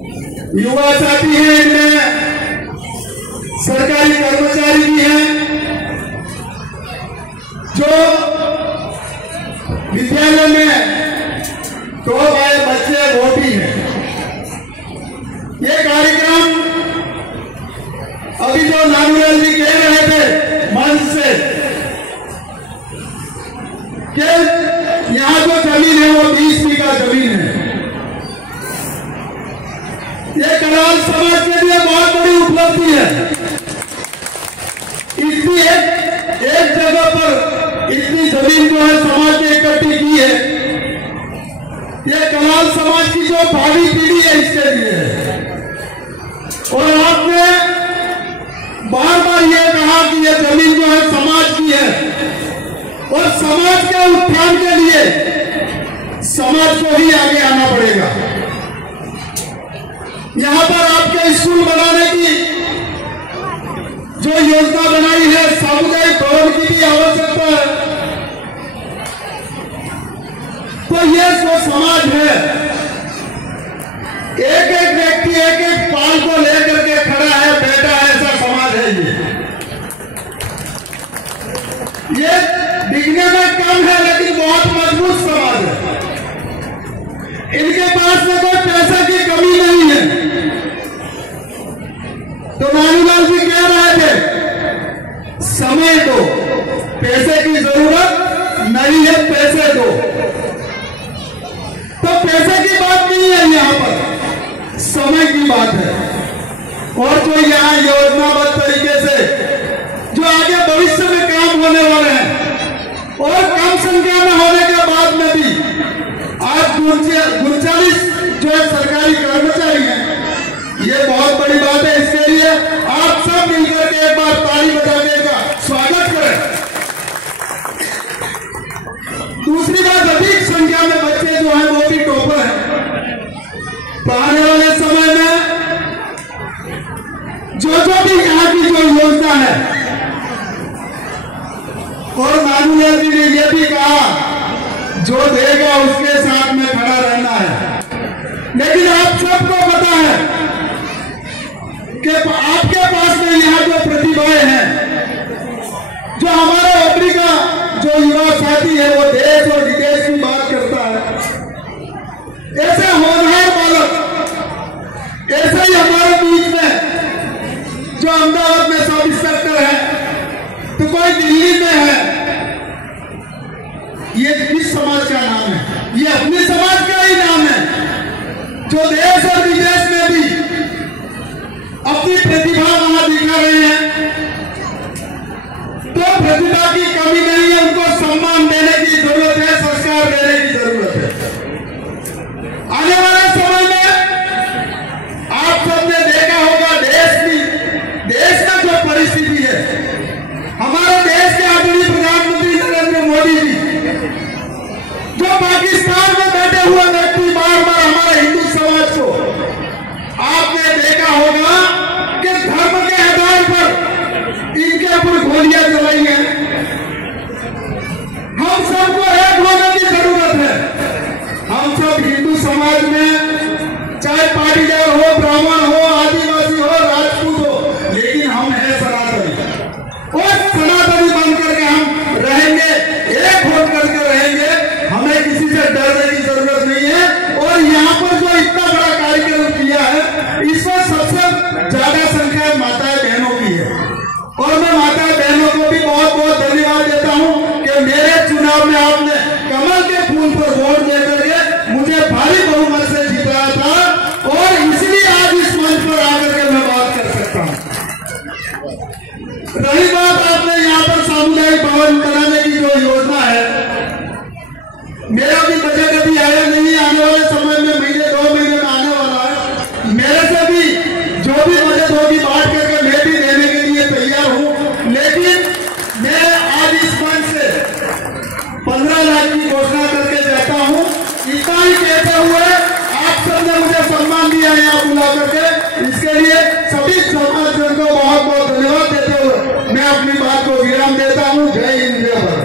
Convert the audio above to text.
युवा साथी हैं, इनमें सरकारी कर्मचारी भी हैं, जो विद्यालय में टॉप आए बच्चे वो भी हैं। ये कार्यक्रम अभी जो नानूलाल जी कह रहे थे मंच से कि यहाँ जो जमीन है वो 20 बीघा जमीन है, ये कराल समाज के लिए बहुत बड़ी उपलब्धि है। इतनी एक जगह पर इतनी जमीन जो है समाज ने इकट्ठी की है, ये कराल समाज की जो भावी पीढ़ी है इसके लिए है। और आपने बार बार ये कहा कि ये जमीन जो है समाज की है और समाज के उत्थान के लिए समाज को ही आगे आना पड़ेगा। यहां पर आपके स्कूल बनाने की जो योजना बनाई है, सामुदायिक भवन की भी आवश्यकता है। तो ये जो समाज है, एक एक व्यक्ति एक एक पाल को लेकर के खड़ा है, बैठा है, ऐसा समाज है ये दिखने में कम है लेकिन बहुत मजबूत समाज है। इनके पास में कोई पैसे की कमी नहीं है। तो नानूलाल जी कह रहे थे समय दो, पैसे की जरूरत नहीं है, पैसे दो। तो पैसे की बात नहीं है, यहाँ पर समय की बात है। और जो यहाँ योजनाबद्ध तरीके से जो आगे भविष्य में काम होने वाले हैं और कम संख्या में होने के बाद में भी आज 39 जो है सरकारी कर्मचारी हैं, ये बहुत बड़ी बात है। इसके लिए आप सब मिलकर के एक बार ताली बजा के का स्वागत करें। दूसरी बात, अधिक संख्या में बच्चे जो हैं वो भी टॉपर हैं। तो आने वाले समय में जो भी यहाँ की जो योजना है, और नानूलाल जी ने यह भी कहा जो देगा उसके साथ में खड़ा रहना है। लेकिन आप सबको पता है कि आपके पास में यहाँ जो प्रतिभाएं हैं, जो हमारा ओपरी का जो युवा साथी है वो देश और विदेश की बात करता है, ऐसे होनहार बालक ऐसे ही हमारे बीच में जो अहमदाबाद में सब इंस्पेक्टर है, तो कोई दिल्ली में है। ये किस समाज का नाम है? ये अपने समाज का ही नाम है, जो देश और विदेश में भी अपनी प्रतिभा वहां दिखा रहे हैं। तो प्रतिभा की कमी नहीं है, उनको सम्मान देने की जरूरत है, संस्कार देने की जरूरत है। आने वाले समय में आप सबने देखा होगा देश में जो परिस्थिति है, हमारे देश के आदरणीय प्रधानमंत्री नरेंद्र मोदी जी जो पाकिस्तान में बैठे हुए व्यक्ति बार बार हमारे हिंदू समाज को, आपने देखा होगा कि धर्म के आधार पर इनके ऊपर गोलियां चलाई हैं। हम सबको एक होने की जरूरत है। हम सब हिंदू समाज में चाहे पाटीदार हो, ब्राह्मण हो, आदिवासी हो, राजपूत हो, लेकिन हम हैं सनातनी और सनातनी बन करके हम रहेंगे, एक होकर करके रहेंगे। हमें किसी से डरने की जरूरत नहीं है। और यहाँ पर जो इतना बड़ा कार्यक्रम किया है, इसमें सबसे ज्यादा संख्या माताएं बहनों की है। और मैं माता बहनों को भी बहुत बहुत धन्यवाद देता हूँ कि मेरे चुनाव में आपने कमल के फूल पर वोट देकर के मुझे भारी बहुमत से जिताया था, और इसलिए आज इस मंच पर आकर के मैं बात कर सकता हूँ। रही बात आपने यहाँ पर सामुदायिक भवन बनाने की जो योजना है, मेरा भी बजट अभी आया नहीं, आने वाले समय में महीने 2 महीने में आने वाला है। मेरे से भी जो भी बजट होगी बांट करके मैं भी देने के लिए तैयार हूँ। लेकिन मैं आज इस मंच से 15 लाख की घोषणा करके जाता हूँ। इतना ही कहते हुए आप सबने मुझे सम्मान दिया यहाँ बुला करके, इसके लिए सभी समाजजन को बहुत बहुत धन्यवाद देते हुए मैं अपनी बात को विराम देता हूँ। जय हिंद, जय भारत।